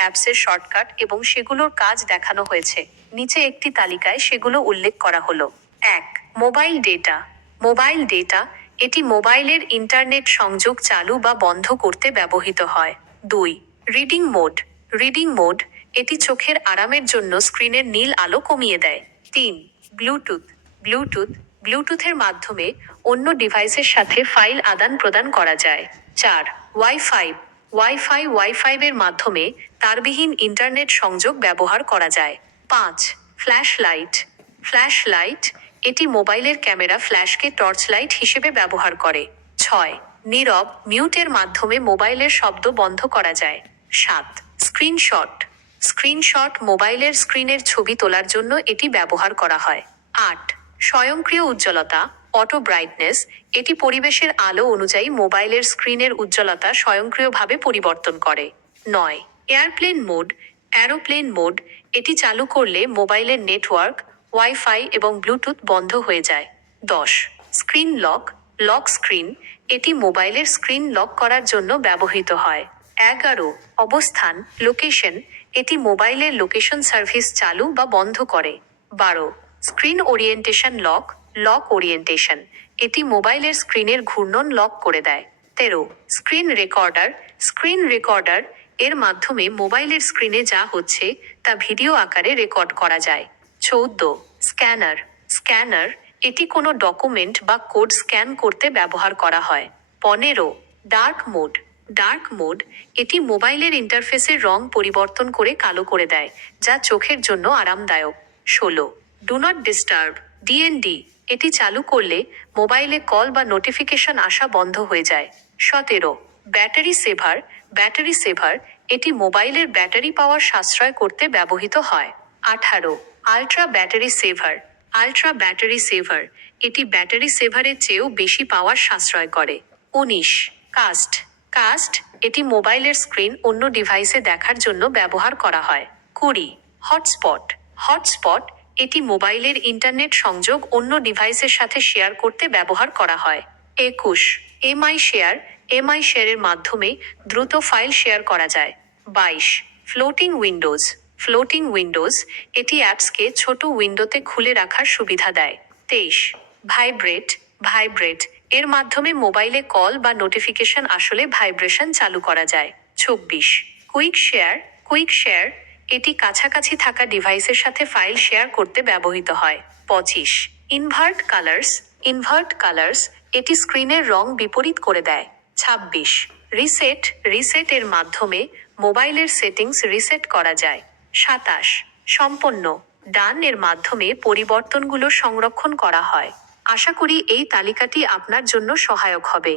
অ্যাপসের শর্টকাট এবং সেগুলোর কাজ দেখানো হয়েছে। নিচে একটি তালিকায় সেগুলো উল্লেখ করা হলো। এক মোবাইল ডেটা মোবাইল ডেটা এটি মোবাইলের ইন্টারনেট সংযোগ চালু বা বন্ধ করতে ব্যবহৃত হয়। দুই রিডিং মোড রিডিং মোড এটি চোখের আরামের জন্য স্ক্রিনের নীল আলো কমিয়ে দেয়। তিন ব্লুটুথ ব্লুটুথ ব্লুটুথের মাধ্যমে অন্য ডিভাইসের সাথে ফাইল আদান প্রদান করা যায়। চার ওয়াইফাই ওয়াইফাই ওয়াইফাইয়ের মাধ্যমে তারবিহীন ইন্টারনেট সংযোগ ব্যবহার করা যায়। পাঁচ ফ্ল্যাশ লাইট ফ্ল্যাশ লাইট এটি মোবাইলের ক্যামেরা ফ্ল্যাশকে টর্চ লাইট হিসেবে ব্যবহার করে। ছয়, নীরব মিউটের মাধ্যমে মোবাইলের শব্দ বন্ধ করা যায়। সাত স্ক্রিনশট স্ক্রিনশট মোবাইলের স্ক্রিনের ছবি তোলার জন্য এটি ব্যবহার করা হয়। আট, স্বয়ংক্রিয় উজ্জ্বলতা। অটো ব্রাইটনেস, এটি পরিবেশের আলো অনুযায়ী মোবাইলের স্ক্রিনের উজ্জ্বলতা স্বয়ংক্রিয়ভাবে পরিবর্তন করে। নয়, এয়ারপ্লেন মোড, অ্যারোপ্লেন মোড, এটি চালু করলে মোবাইলের নেটওয়ার্ক, ওয়াইফাই এবং ব্লুটুথ বন্ধ হয়ে যায়। দশ, স্ক্রিন লক লক স্ক্রিন, এটি মোবাইলের স্ক্রিন লক করার জন্য ব্যবহৃত হয়। এগারো, অবস্থান, লোকেশন, এটি মোবাইলের লোকেশন সার্ভিস চালু বা বন্ধ করে। বারো, screen orientation lock lock orientation এটি মোবাইলের স্ক্রিনের ঘূর্ণন লক করে দেয়। তেরো স্ক্রিন রেকর্ডার স্ক্রিন রেকর্ডার এর মাধ্যমে মোবাইলের স্ক্রিনে যা হচ্ছে, তা ভিডিও আকারে রেকর্ড করা যায়। চৌদ্দ স্ক্যানার স্ক্যানার এটি কোনো ডকুমেন্ট বা কোড স্ক্যান করতে ব্যবহার করা হয়। পনেরো ডার্ক মোড ডার্ক মোড এটি মোবাইলের ইন্টারফেসের রং পরিবর্তন করে কালো করে দেয়, যা চোখের জন্য আরামদায়ক। ষোলো ডু নট ডিস্টার্ব ডিএনডি এটি চালু করলে মোবাইলে কল বা নোটিফিকেশন আসা বন্ধ হয়ে যায়। সতেরো, ব্যাটারি সেভার ব্যাটারি সেভার, এটি মোবাইলের ব্যাটারি পাওয়ার সাশ্রয় করতে ব্যবহৃত হয়। আঠারো, ultra battery saver, ultra battery saver, এটি ব্যাটারি সেভারের চেয়েও বেশি পাওয়ার সাশ্রয় করে। উনিশ, কাস্ট কাস্ট, এটি মোবাইলের স্ক্রিন অন্য ডিভাইসে দেখার জন্য ব্যবহার করা হয়। কুড়ি, হটস্পট হটস্পট এটি মোবাইলের ইন্টারনেট সংযোগ অন্য ডিভাইসের সাথে শেয়ার করতে ব্যবহার করা হয়। একুশ, এমআই শেয়ার, এমআই শেয়ারের মাধ্যমে দ্রুত ফাইল শেয়ার করা যায়। বাইশ, ফ্লোটিং উইন্ডোজ ফ্লোটিং উইন্ডোজ এটি অ্যাপসকে ছোট উইন্ডোতে খুলে রাখার সুবিধা দেয়। তেইশ, ভাইব্রেট ভাইব্রেট এর মাধ্যমে মোবাইলে কল বা নোটিফিকেশন আসলে ভাইব্রেশন চালু করা যায়। চব্বিশ, কুইক শেয়ার কুইক শেয়ার এটি কাছাকাছি থাকা ডিভাইসের সাথে ফাইল শেয়ার করতে ব্যবহৃত হয়। পঁচিশ। ইনভার্ট কালার্স ইনভার্ট কালার্স এটি স্ক্রিনের রং বিপরীত করে দেয়। ছাব্বিশ। রিসেট রিসেট এর মাধ্যমে মোবাইলের সেটিংস রিসেট করা যায়। সাতাশ। সম্পন্ন। ডান এর মাধ্যমে পরিবর্তনগুলো সংরক্ষণ করা হয়। আশা করি এই তালিকাটি আপনার জন্য সহায়ক হবে।